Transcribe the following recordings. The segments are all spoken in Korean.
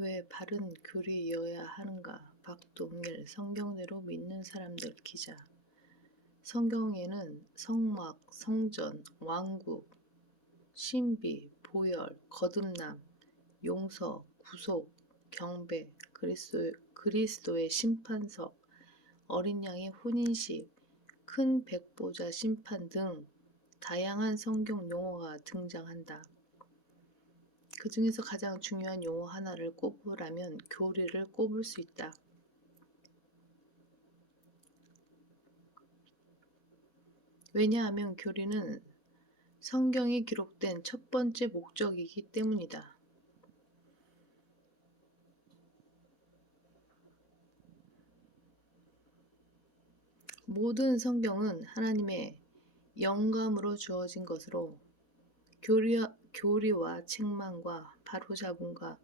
왜 바른 교리여야 하는가? 박동일 성경대로 믿는 사람들 기자. 성경에는 성막, 성전, 왕국, 신비, 보혈, 거듭남, 용서, 구속, 경배, 그리스도의 심판석, 어린 양의 혼인식, 큰 백보자 심판 등 다양한 성경 용어가 등장한다. 그 중에서 가장 중요한 용어 하나를 꼽으라면 교리를 꼽을 수 있다. 왜냐하면 교리는 성경이 기록된 첫 번째 목적이기 때문이다. 모든 성경은 하나님의 영감으로 주어진 것으로 교리와 책망과 바로잡음과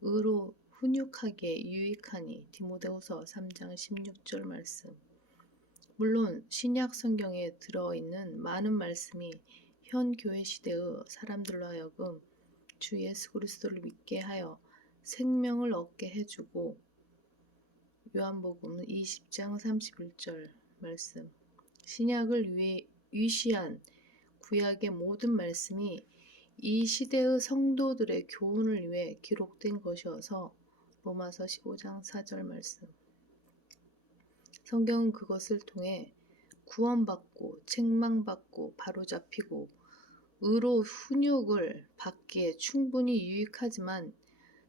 의로 훈육하기에 유익하니 디모데후서 3장 16절 말씀. 물론 신약 성경에 들어있는 많은 말씀이 현 교회 시대의 사람들로 하여금 주 예수 그리스도를 믿게 하여 생명을 얻게 해주고 요한복음 20장 31절 말씀. 신약을 위시한 구약의 모든 말씀이 이 시대의 성도들의 교훈을 위해 기록된 것이어서 로마서 15장 4절 말씀. 성경은 그것을 통해 구원받고 책망받고 바로잡히고 의로 훈육을 받기에 충분히 유익하지만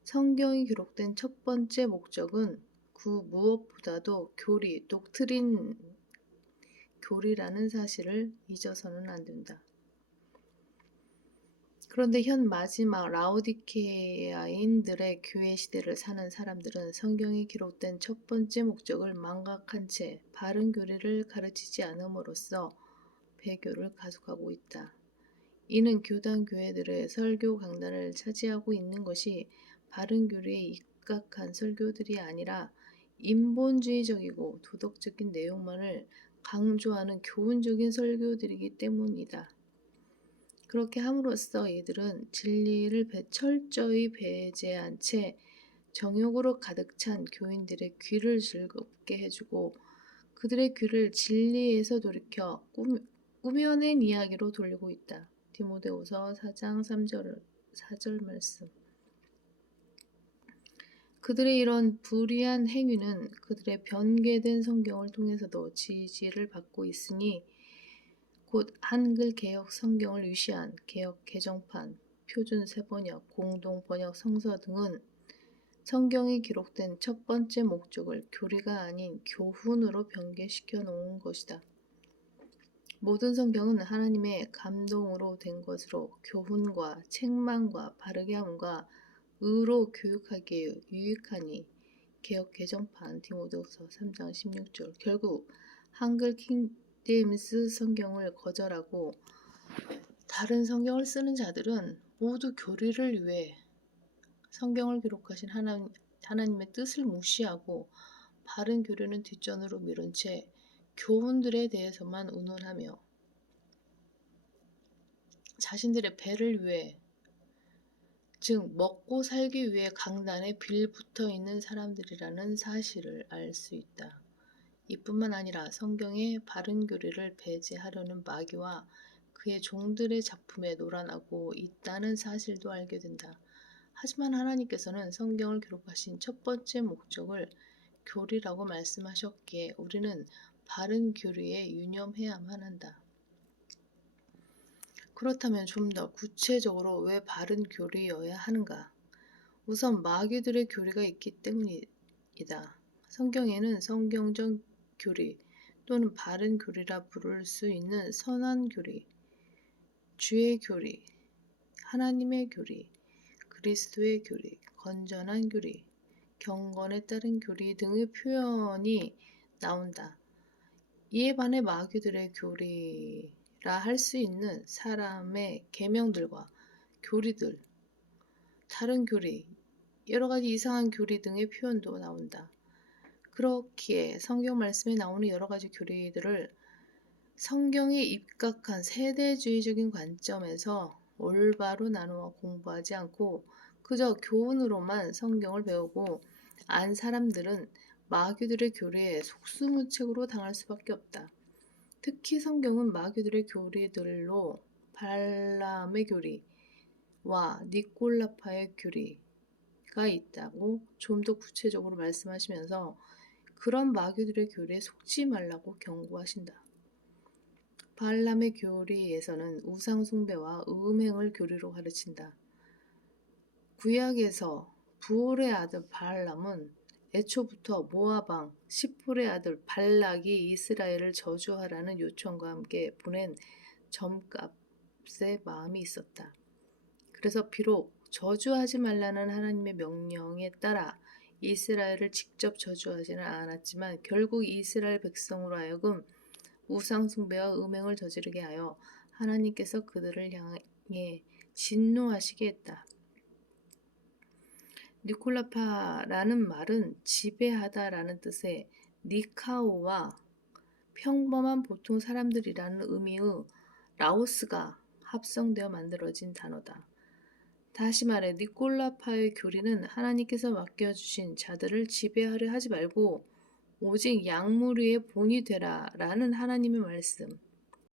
성경이 기록된 첫 번째 목적은 그 무엇보다도 독트린 교리라는 사실을 잊어서는 안 된다. 그런데 현 마지막 라오디케아인들의 교회 시대를 사는 사람들은 성경이 기록된 첫 번째 목적을 망각한 채 바른 교리를 가르치지 않음으로써 배교를 가속하고 있다. 이는 교단 교회들의 설교 강단을 차지하고 있는 것이 바른 교리에 입각한 설교들이 아니라 인본주의적이고 도덕적인 내용만을 강조하는 교훈적인 설교들이기 때문이다. 그렇게 함으로써 이들은 진리를 철저히 배제한 채 정욕으로 가득 찬 교인들의 귀를 즐겁게 해주고 그들의 귀를 진리에서 돌이켜 꾸며낸 이야기로 돌리고 있다. 디모데후서 4장 4절 말씀. 그들의 이런 불의한 행위는 그들의 변개된 성경을 통해서도 지지를 받고 있으니 곧 한글 개역 성경을 위시한 개역 개정판, 표준 세번역, 공동 번역 성서 등은 성경이 기록된 첫 번째 목적을 교리가 아닌 교훈으로 변개시켜 놓은 것이다. 모든 성경은 하나님의 감동으로 된 것으로 교훈과 책망과 바르게 함과 의로 교육하기에 유익하니 개역 개정판 디모데후서 3장 16절. 결국 한글 킹제임스 성경을 거절하고 다른 성경을 쓰는 자들은 모두 교리를 위해 성경을 기록하신 하나님의 뜻을 무시하고 바른 교리는 뒷전으로 미룬 채 교훈들에 대해서만 운운하며 자신들의 배를 위해, 즉 먹고 살기 위해 강단에 빌붙어 있는 사람들이라는 사실을 알 수 있다. 이뿐만 아니라 성경의 바른 교리를 배제하려는 마귀와 그의 종들의 작품에 놀아나고 있다는 사실도 알게 된다. 하지만 하나님께서는 성경을 기록하신 첫 번째 목적을 교리라고 말씀하셨기에 우리는 바른 교리에 유념해야만 한다. 그렇다면 좀 더 구체적으로 왜 바른 교리여야 하는가? 우선 마귀들의 교리가 있기 때문이다. 성경에는 성경적 교리 또는 바른 교리라 부를 수 있는 선한 교리, 주의 교리, 하나님의 교리, 그리스도의 교리, 건전한 교리, 경건에 따른 교리 등의 표현이 나온다. 이에 반해 마귀들의 교리라 할 수 있는 사람의 계명들과 교리들, 다른 교리, 여러 가지 이상한 교리 등의 표현도 나온다. 그렇기에 성경 말씀에 나오는 여러 가지 교리들을 성경에 입각한 세대주의적인 관점에서 올바로 나누어 공부하지 않고 그저 교훈으로만 성경을 배우고 안 사람들은 마귀들의 교리에 속수무책으로 당할 수밖에 없다. 특히 성경은 마귀들의 교리들로 발람의 교리와 니콜라파의 교리가 있다고 좀 더 구체적으로 말씀하시면서 그런 마귀들의 교리에 속지 말라고 경고하신다. 발람의 교리에서는 우상 숭배와 음행을 교리로 가르친다. 구약에서 부올의 아들 발람은 애초부터 모압 왕 시폴의 아들 발락이 이스라엘을 저주하라는 요청과 함께 보낸 점값의 마음이 있었다. 그래서 비록 저주하지 말라는 하나님의 명령에 따라 이스라엘을 직접 저주하지는 않았지만 결국 이스라엘 백성으로 하여금 우상 숭배와 음행을 저지르게 하여 하나님께서 그들을 향해 진노하시게 했다. 니콜라파라는 말은 지배하다라는 뜻의 니카오와 평범한 보통 사람들이라는 의미의 라오스가 합성되어 만들어진 단어다. 다시 말해 니콜라파의 교리는 하나님께서 맡겨주신 자들을 지배하려 하지 말고 오직 양무리의 본이 되라 라는 하나님의 말씀,